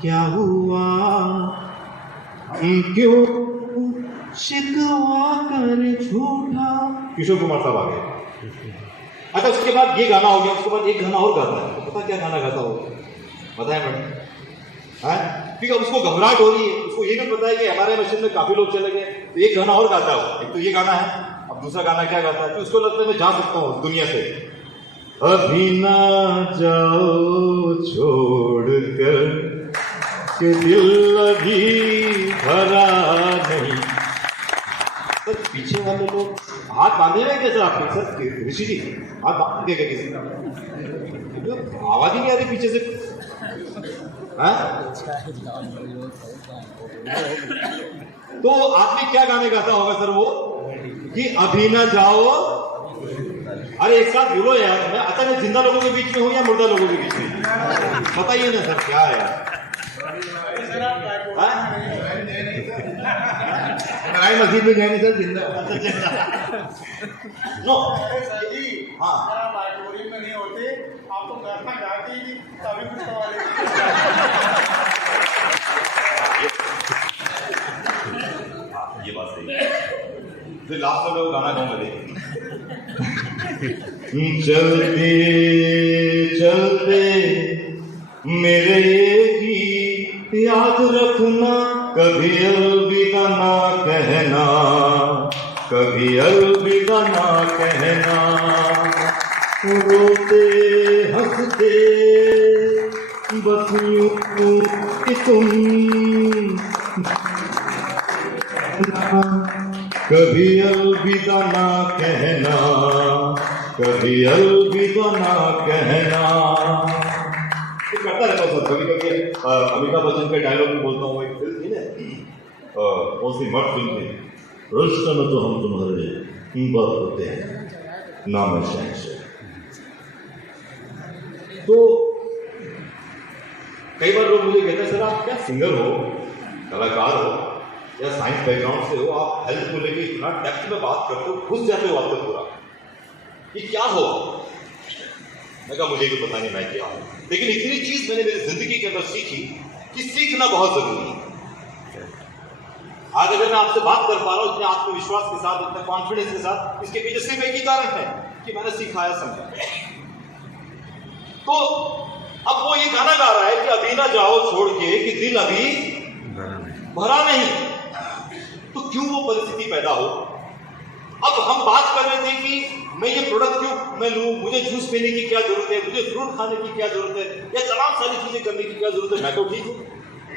क्या हुआ, क्यों शिकवा कर झूठा। किशोर कुमार साहब आ गए। अच्छा, उसके बाद ये गाना हो गया, उसके बाद एक गाना और गाता है, तो पता क्या गाना गाता होगा, बताएं मैडम? क्योंकि अब उसको घबराहट हो रही है, उसको ये भी पता है कि एमआरआई मशीन में काफी लोग चले गए, तो एक गाना और गाता है। एक तो ये गाना है, अब दूसरा गाना क्या गाता है, तो उसको लगता है मैं जा सकता हूँ दुनिया से। अभी ना जाओ छोड़ कर कि दिल अभी भरा नहीं। तो पीछे वाले लोग हाथ बांधे हुए कैसे आपके सर? ऋषि जी हाथ बांध देगा किसी का, आवाज ही नहीं आ रही पीछे से। तो आदमी क्या गाने गाता होगा सर वो, कि अभी ना जाओ, अरे एक साथ बोलो यार, मैं अच्छा मैं जिंदा लोगों के बीच में हूँ या मुर्दा लोगों के बीच में, बताइए ना सर क्या है यार। राय मस्जिद में जाएंगे सर, जिंदा नो हाँ में नहीं होते, आप तो गाना गाते ही तभी कुछ करवा लेते। ये बात सही है। फिर लास्ट में वो गाना गाऊंगा, देखिए। चलते चलते मेरे गीत याद रखना, कभी अलविदा ना कहना, कभी अलविदा ना कहना। रोते हंसते बस यूं कि तुम कभी अलविदा ना कहना, कभी अलविदा ना कहना। करता रहता हूँ सर, कभी कभी अमिताभ बच्चन का डायलॉग भी बोलता हूँ। एक फिल्म थी ना, कौन सी मर्द फिल्म थी, रुश्ता में तो हम तुम्हारे बात होते हैं, नाम है शहंशाह। तो कई बार लोग मुझे कहते हैं सर आप क्या सिंगर हो, कलाकार हो या साइंस बैकग्राउंड से हो, आप हेल्थ को लेकर इतना डेप्थ में बात करते हो, घुस जाते हो आपका पूरा, ये क्या हो? मैं कहा मुझे भी पता नहीं मैं क्या हूं, लेकिन इतनी चीज मैंने मेरी जिंदगी के अंदर सीखी कि सीखना बहुत जरूरी है। आज अगर मैं आपसे बात कर पा रहा हूँ इतने आत्मविश्वास के साथ, इतने कॉन्फिडेंस के साथ, इसके पीछे सिर्फ एक ही कारण है कि मैंने सिखाया समझा। तो अब वो ये गाना गा रहा है कि अभी ना जाओ छोड़ के, कि दिल अभी भरा नहीं। तो क्यों वो परिस्थिति पैदा हो? अब हम बात कर रहे थे कि मैं ये प्रोडक्ट क्यों मैं लूं, मुझे जूस पीने की क्या जरूरत है, मुझे फ्रूट खाने की क्या जरूरत है, या तमाम सारी चीजें करने की क्या जरूरत है, मैं तो ठीक हूं।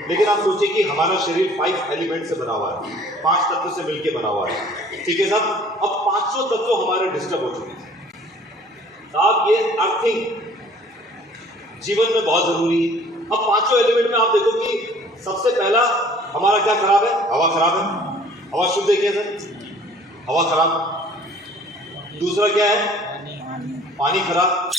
लेकिन आप सोचिए कि हमारा शरीर 5 एलिमेंट से बना हुआ है, 5 तत्व से मिलकर बना हुआ है, ठीक है साहब। अब 500 तत्व हमारे डिस्टर्ब हो चुके हैं साहब। ये अर्थिंग जीवन में बहुत जरूरी है। अब 500 एलिमेंट में आप देखो कि सबसे पहला हमारा क्या खराब है? हवा खराब है। हवा शुद्ध है क्या सर? हवा खराब। दूसरा क्या है? पानी खराब।